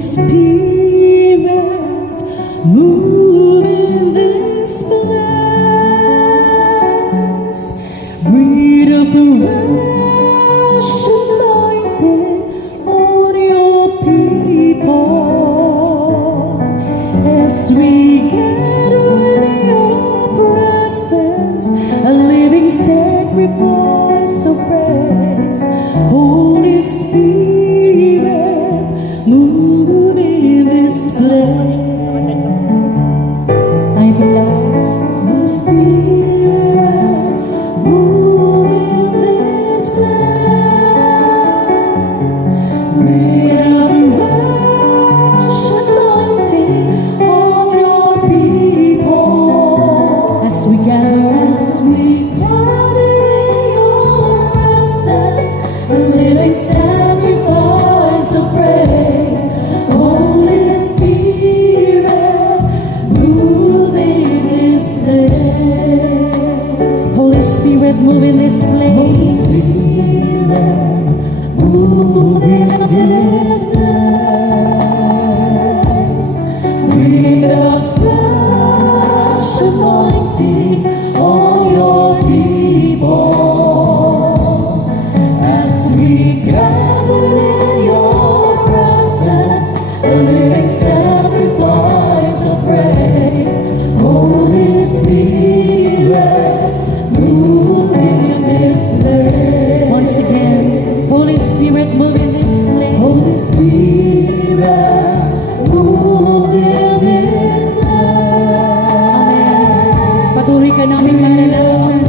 Spirit, move in this place. Breathe a fresh anointing on your people as we gather in your presence, a living sacrifice of praise. Holy Spirit, move in this place. Tayo bilang, Holy Spirit, move in this place. Breathe a fresh anointing on your people as we gather in your presence, a living sacrifice of praise. Holy Spirit, move in this place. Holy Spirit, move in this place. Holy Spirit, move in this place. Breathe a fresh anointing on your people as we gather in your presence, a living sacrifice of praise. Holy Spirit, move in this place. Once again, Holy Spirit, move in this place. Holy Spirit, move in this place. Patuloy ka namin manalangin.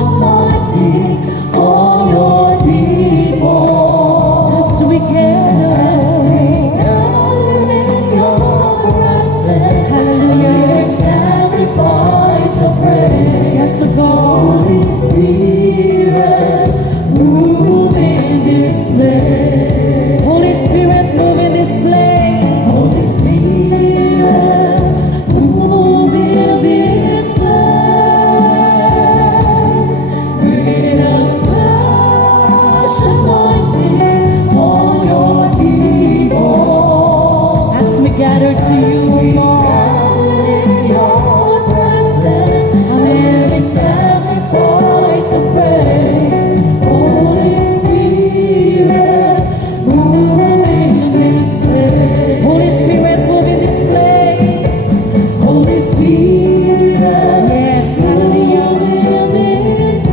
Anointing on your people as we gather in your presence. Hallelujah. Sacrifice of praise. Yes, to God. Holy Spirit, move in this place. Holy Spirit, move in this place. Holy Spirit, move in this place. Breathe a fresh anointing on your people as we gather to you, Lord. In your presence, a living sacrifice of praise. Holy Spirit, move in this place. Holy Spirit, move in this place. Holy Spirit, yes, hallelujah, in this place.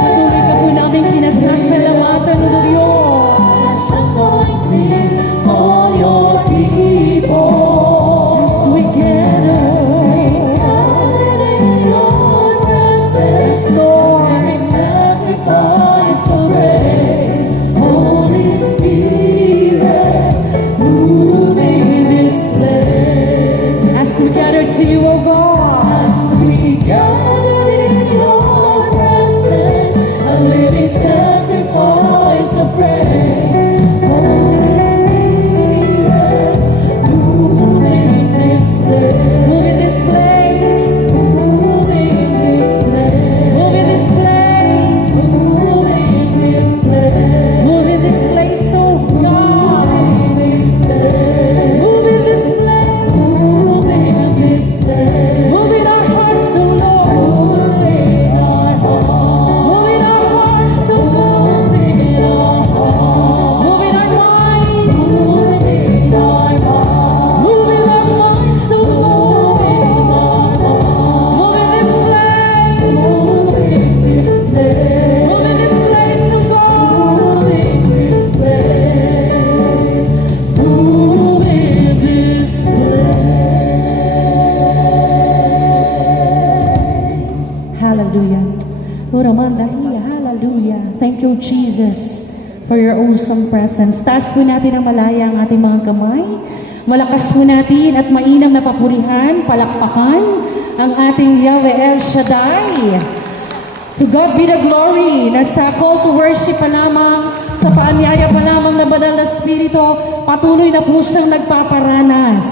Patuloy ka po namin kinasasalamatan ng Diyos. Fresh anointing on your people as we gather in your presence. Lord, living sacrifice of praise. Holy Spirit, move in this place as we gather to you, O God. As we gather in your presence, a living sacrifice of praise. Holy Spirit, move in this place. Move in this place. Move in this place. Move in this place. Move in this place. Move in this place, oh God. Move in this place. Move in this place. Move in this place. Move in our hearts, oh Lord. Move in our hearts. Move in our hearts, oh Lord. Move in our hearts. Move in our minds. Move in our hearts. Move in our minds, oh Lord. Move in our hearts. Move in this place. Move in this place. Move in this place, oh God. Move in this place. Move in this place. Hallelujah. Lord, hallelujah. Thank you, Jesus, for your awesome presence. Taas po natin ang malaya ang ating mga kamay. Malakas po natin at mainam na papurihan, palakpakan ang ating Yahweh El Shaddai. To God be the glory. Nasa call to worship pa lamang, sa paanyaya pa lamang na banal na Espiritu, patuloy na po siyang nagpaparanas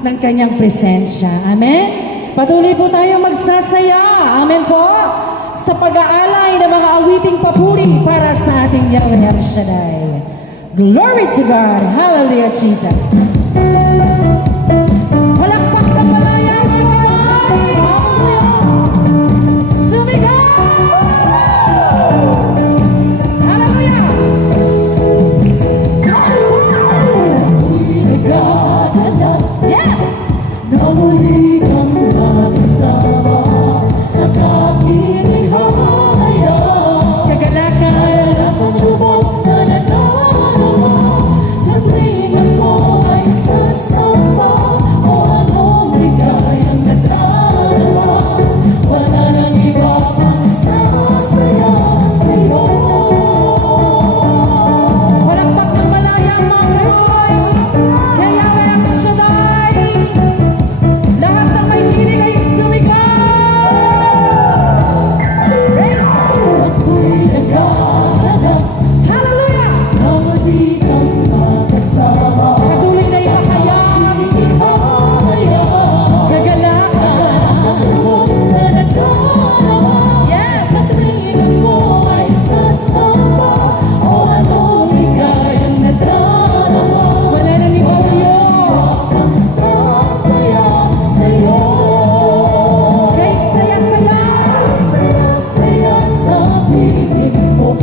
ng kanyang presensya. Amen? Patuloy po tayo magsasaya. Amen po? Sa pag-aalay ng mga awiting papuri para sa ating Yahweh El Shaddai. Glory to God. Hallelujah, Jesus. Palakpak na palaya, mga Pinoy. Hallelujah. Sumigaw! Hallelujah. Yes! Na muli kang makasama sa kapitihaya. Kagalakan akong lubos na nadarama. Sa tuwing ako ay sasama, o anong ligayang nadarama. Wala nang iba pang sasaya sa'yo. Palakpak ng malaya, mga Pinoy. Kaya may Shaddai. Lahat ng may kilig ay sumigaw. Praise God. Ako'y naghahanap. Hallelujah. Na muli kang makasama. Patuloy na ihahayag. Gagalakan ang lubos na nadarama. Yes. Sa tuwing ako ay sasama, o anong ligayang nadarama. Wala nang iba Diyos ang sasaya sa'yo. Kay saya-saya, saya-saya sa piling mo.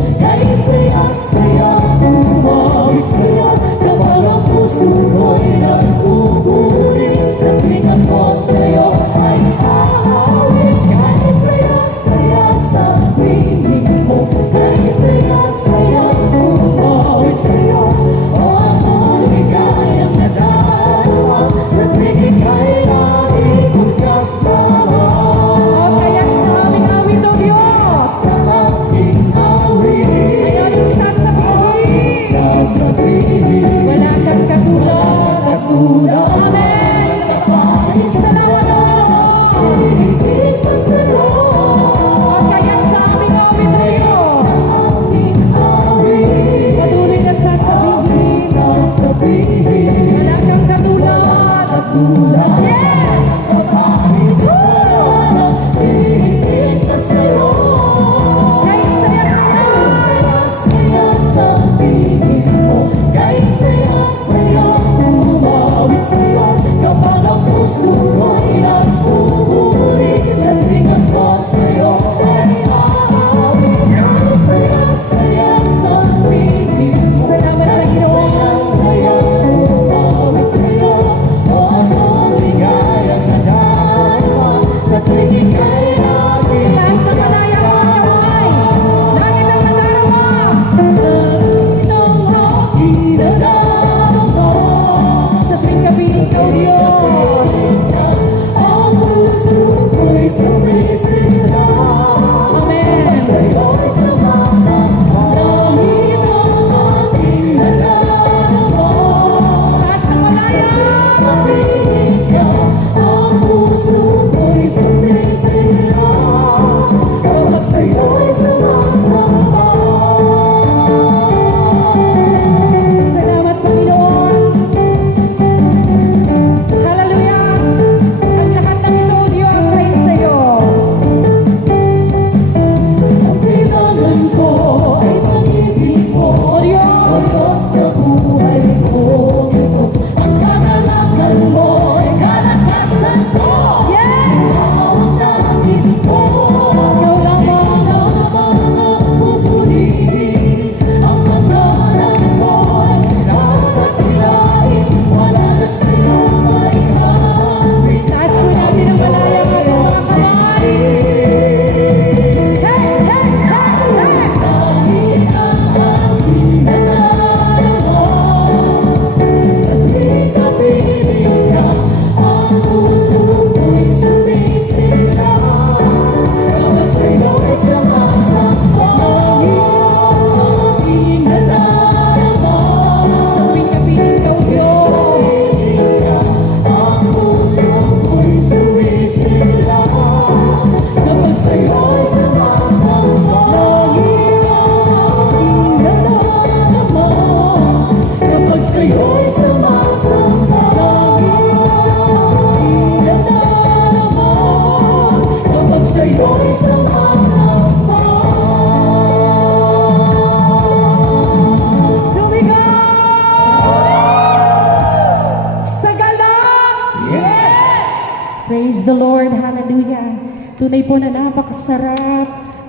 Tunay po na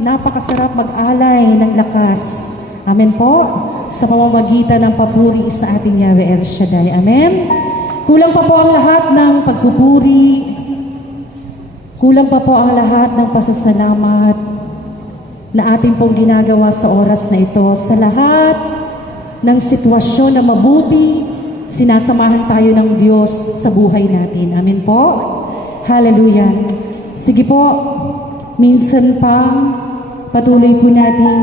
napakasarap mag-alay ng lakas. Amen po. Sa pamamagitan ng papuri sa ating Yahweh El Shaddai. Amen. Kulang pa po ang lahat ng pagpupuri. Kulang pa po ang lahat ng pasasalamat na ating pong ginagawa sa oras na ito. Sa lahat ng sitwasyon na mabuti, sinasamahan tayo ng Diyos sa buhay natin. Amen po. Hallelujah. Sige po, minsan pa, patuloy po nating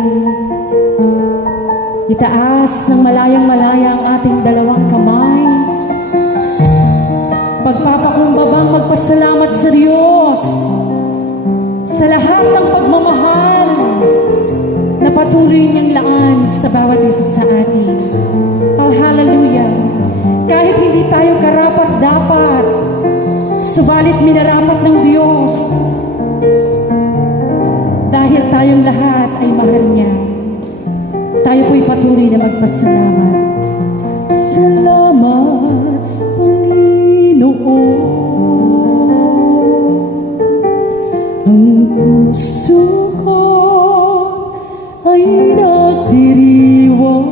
itaas ng malayang-malaya ang ating dalawang kamay. Pagpapakumbabang magpasalamat sa Diyos sa lahat ng pagmamahal na patuloy niyang laan sa bawat isa sa atin. Oh, hallelujah. Kahit hindi tayo karapat-dapat, subalit minarapat ng Diyos dahil tayong lahat ay mahal niya. Tayo po'y patuloy na magpasalamat. Salamat, Panginoon. Ang puso ko ay nagdiriwang.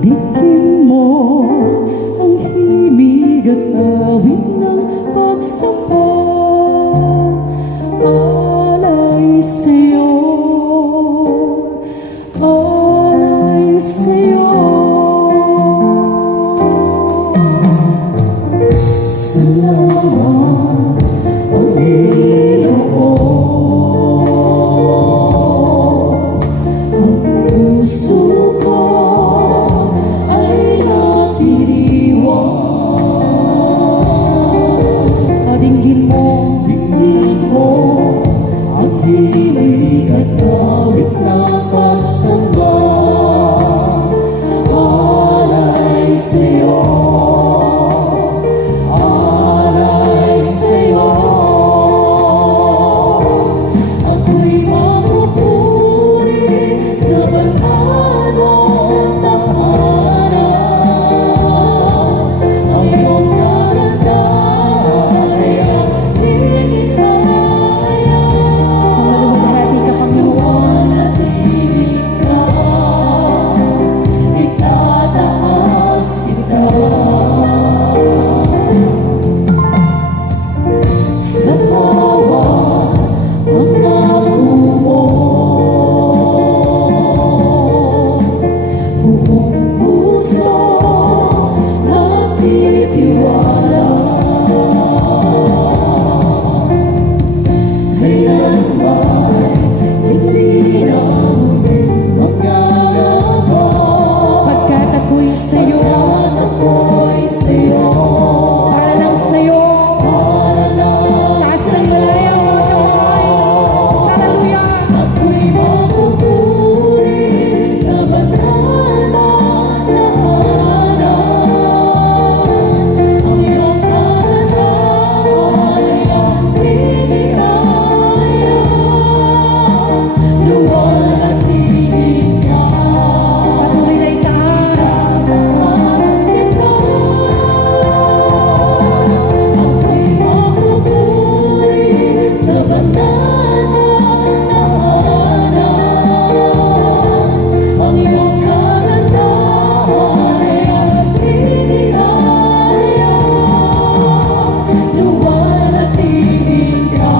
Dikin mo ang himig at awit ng pagsamba. Alay sa'yo, alay sa'yo. Salamat, Panginoon. Ang puso ko ay natiriwang. O dinggin mo ang himig at awit na pagsamba. Alay sa'yo, alay sa'yo. Ako'y magpupuri sa banal mong tahanan. Ang iyong kalandahan ay aking kaya. Maluwalhati ka, Panginoon. Luwalhati ka, itataas kita. Sa bawat pangako mo, buong puso nagtitiwala. Kailanman hindi na magkakaba. Pagkat ako'y sa'yo, Pagkat ako'y sa'yo, para lang sa'yo. para lang Taas ng malayang mga kamay. Hallelujah. ako'y magpupuri sa banal na tahanan. Ang iyong kalandahan ay aking ikaya. Luwalhati ka, Patuloy na itaas. itataas kita. Ako'y magpupuri sa banal mong tahanan. Ang iyong kalandahan ay aking ihaya. Luwalhati ka,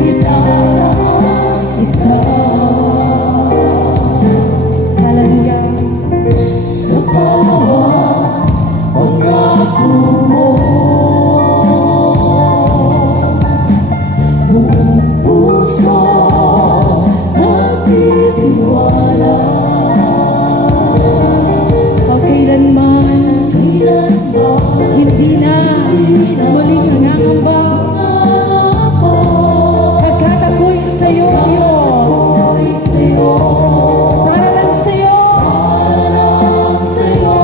itataas kita. Hallelujah. Sa bawat pangako mo, buong puso nagtitiwala. O kailanman, Kailanman hindi na muling nangangamba. ako Pagkat ako'y sa'yo, Diyos. ako'y sa'yo, Para lang sa'yo. para lang sa'yo.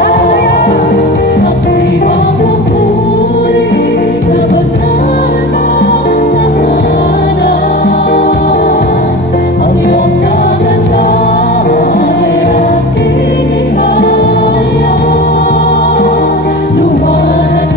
Hallelujah. Ako'y magpupuri sa banal mong tahanan. Ang iyong kagandahan ay aking ihaya. Luwalhati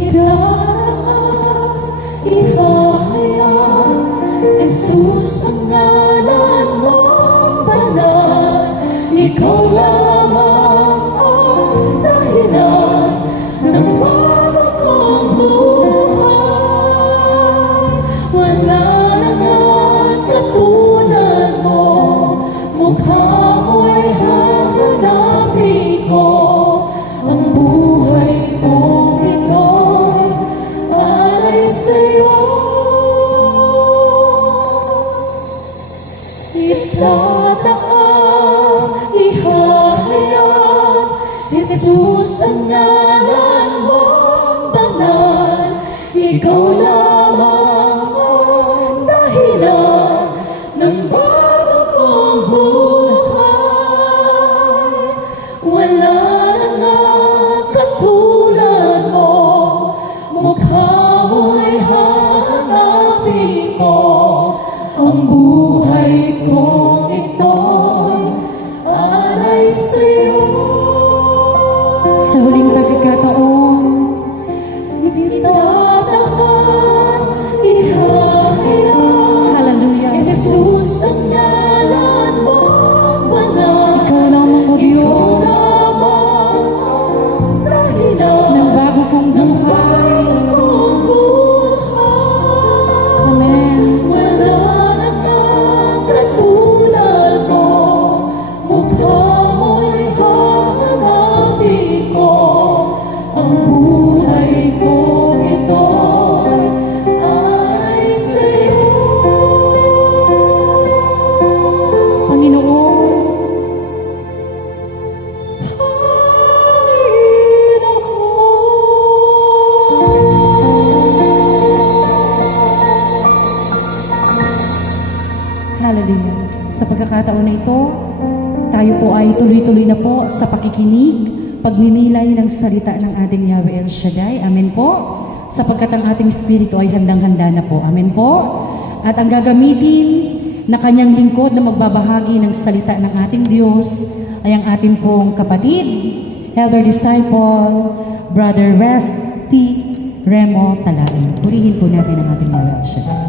Itaas, ihahayag, Jesus ang ngalan mong banal. Ikaw lamang ang dahilan ng bago kong buhay. Wala na nga katulad mo, mukha mo'y hahanapin ko. Ang buhay kong ito'y alay sa'yo. Itataas, ihahayag, Jesus ang ngalan mong banal. Ikaw lamang ang dahilan ng bago kong buhay. Wala na nga katulad mo, mukha mo'y hahanapin ko. Ang buhay kong ito'y alay sa'yo. Sa huling pagkakataon, Itataas, ihahayag, hallelujah. Jesus ang ngalan mong banal. Ikaw lamang, O Ikaw Diyos, lamang ang dahilan ng bago kong ng buhay. bago kong buhay. Amen. Wala na nga katulad mo, mukha mo'y hahanapin ko. Ang buhay kong ito'y alay sa'yo. Panginoon, hallelujah. Sa pagkakataon na ito, tayo po ay tuloy-tuloy na po sa pakikinig, pagninilay ng salita ng ating Yahweh El Shaddai. Amen po. Sapagkat ang ating spirito ay handang-handa na po. Amen po. At ang gagamitin na kanyang lingkod na magbabahagi ng salita ng ating Diyos ay ang ating pong kapatid, Elder Disciple, Brother Rusty Remo Talain. Purihin po natin ang ating Yahweh El Shaddai.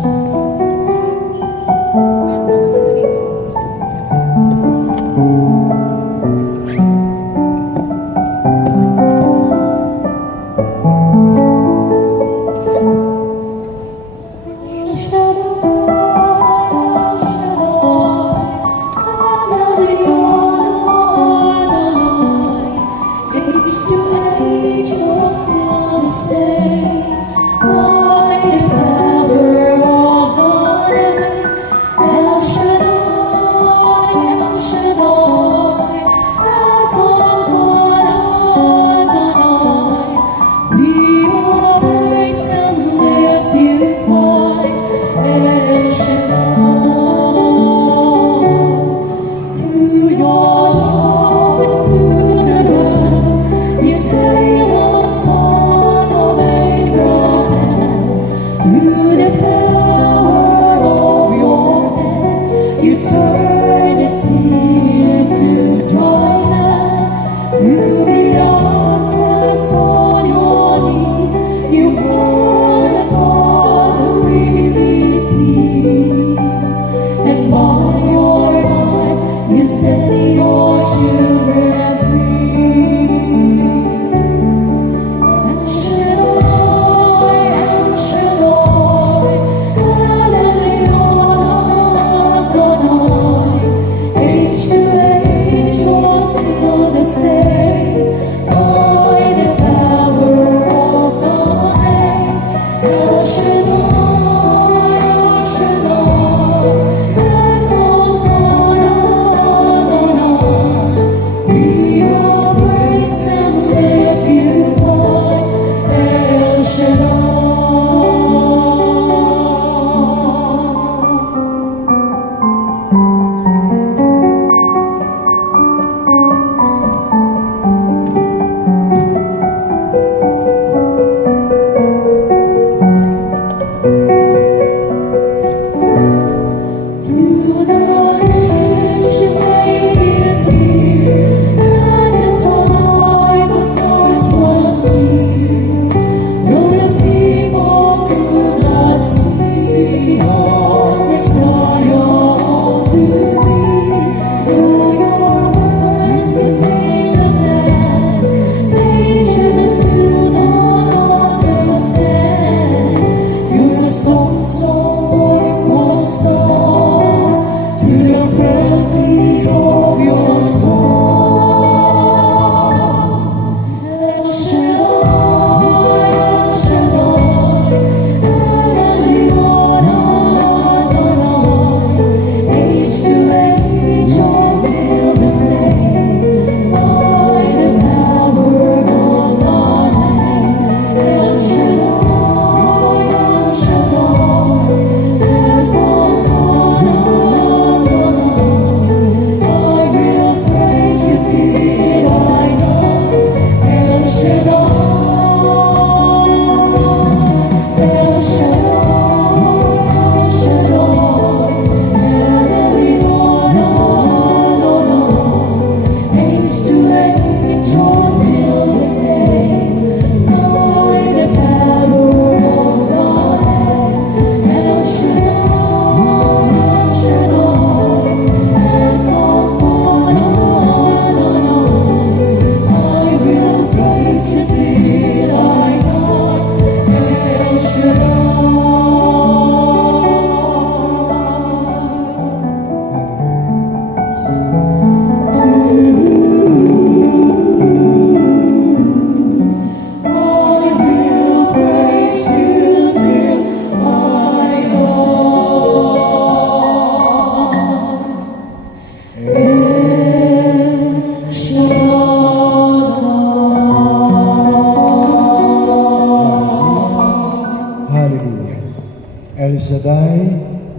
El Shaddai,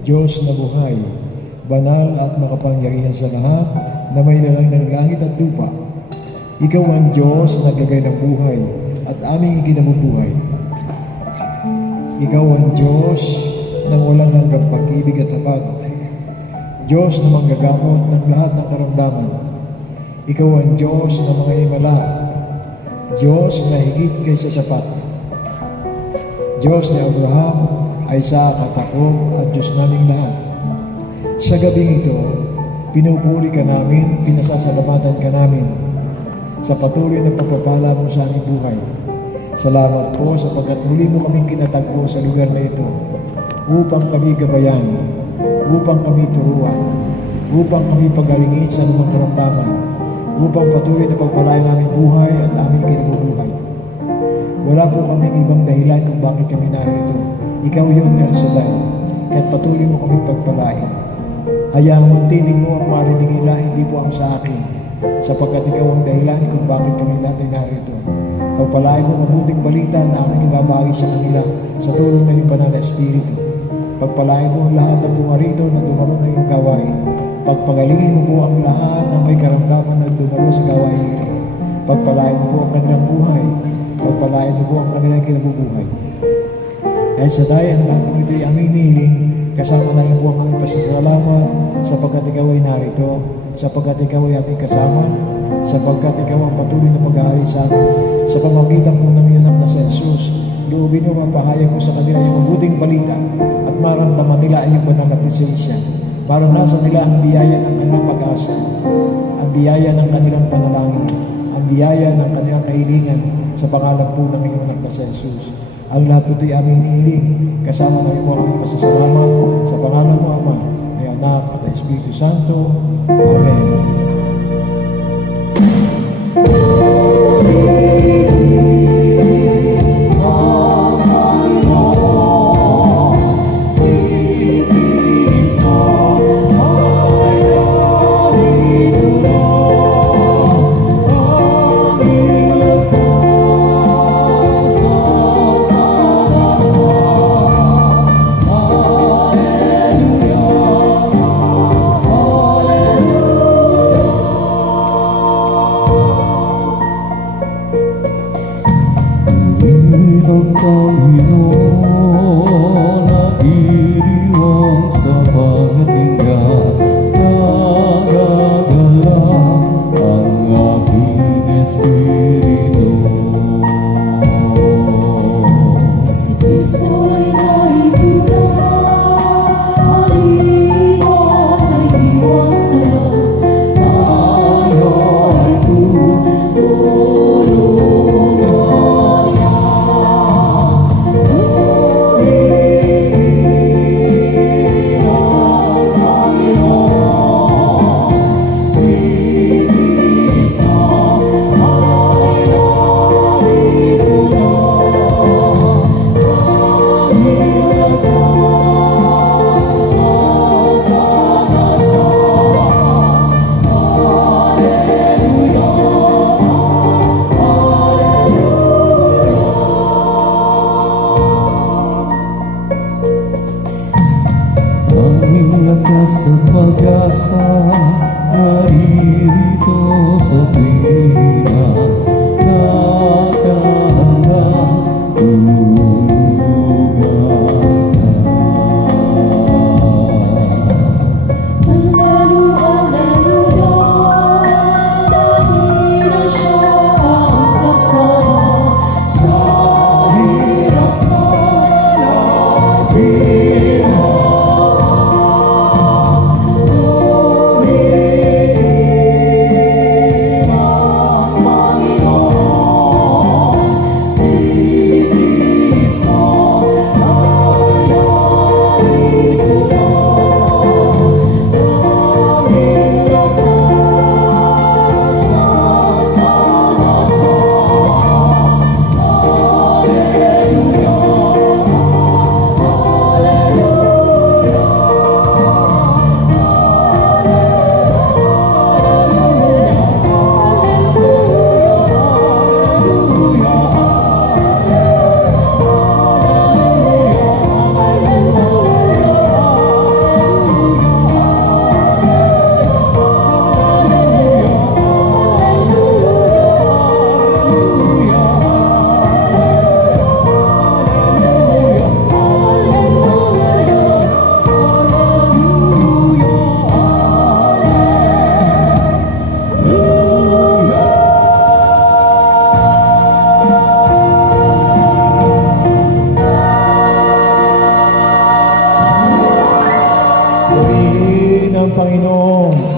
Diyos na buhay, banal at makapangyarihan sa lahat na may lalang ng langit at lupa. Ikaw ang Diyos na gagay ng buhay at aming ikinabubuhay. Ikaw ang Diyos ng walang hanggang pag-ibig at habag. Diyos na manggagamot ng lahat ng karamdaman. Ikaw ang Diyos ng mga himala. Diyos na higit kaysa sapat. Diyos ni Abraham, Isaac at Jacob at Diyos naming lahat. Sa gabing ito, pinupuri ka namin, pinasasalamatan ka namin sa patuloy na pagpapala mo sa aming buhay. Salamat po sapagkat muli mo kaming kinatagpo sa lugar na ito upang kami gabayan, upang kami turuan, upang kami pagalingin sa anumang karamdaman, upang patuloy na pagpalain aming buhay at aming kinabubuhay. Wala po kaming ibang dahilan kung bakit kami narito. Ikaw yun, El Shaddai, kaya't patuloy mo kaming pagpalain. Hayaan mo tinig mo ang marinig nila, hindi po ang sa akin, sapagkat ikaw ang dahilan kung bakit kami natin narito. Pagpalain mo mabuting balita na aming ibabagi sa kanila sa tulong ng iyong banal na Espiritu. Pagpalain mo ang lahat ng pumarito na dumalo ng iyong gawain. Pagpagalingin mo po ang lahat ng may karamdaman na dumalo sa gawain ito. Pagpalain mo po ang kanilang buhay. Pagpalain mo po ang kanilang kinabubuhay. El Shaddai, ang lahat ng ito'y aming nihiling, kasama na rin po ang aming pasasalamat sapagkat ikaw ay narito, sapagkat ikaw ay aming kasama, sapagkat ikaw ang patuloy na pag-aari sa amin. Sa pamamagitan po ng iyong anak na si Jesus, loobin mo mapahayag ko sa kanila yung mabuting balita at maramdaman nila ang iyong banal na presensya. Maranasan nila ang biyaya ng kanilang pag-asa, ang biyaya ng kanilang panalangin, ang biyaya ng kanilang kahilingan sa pangalan po ng iyong anak na si Jesus. Ang lahat po ito'y aming nihiling, kasama na rin po ang aming pasasalamat sa pangalan mo, Ama, ng Anak at ng Espiritu Santo. Amen. Ang Panginoon na iniwang sa paghinga, nagagala ang aking espiritu. Si Kristo ay naligura, halimuon ay iwasan, tayo ay tutulungan niya. ng Panginoon.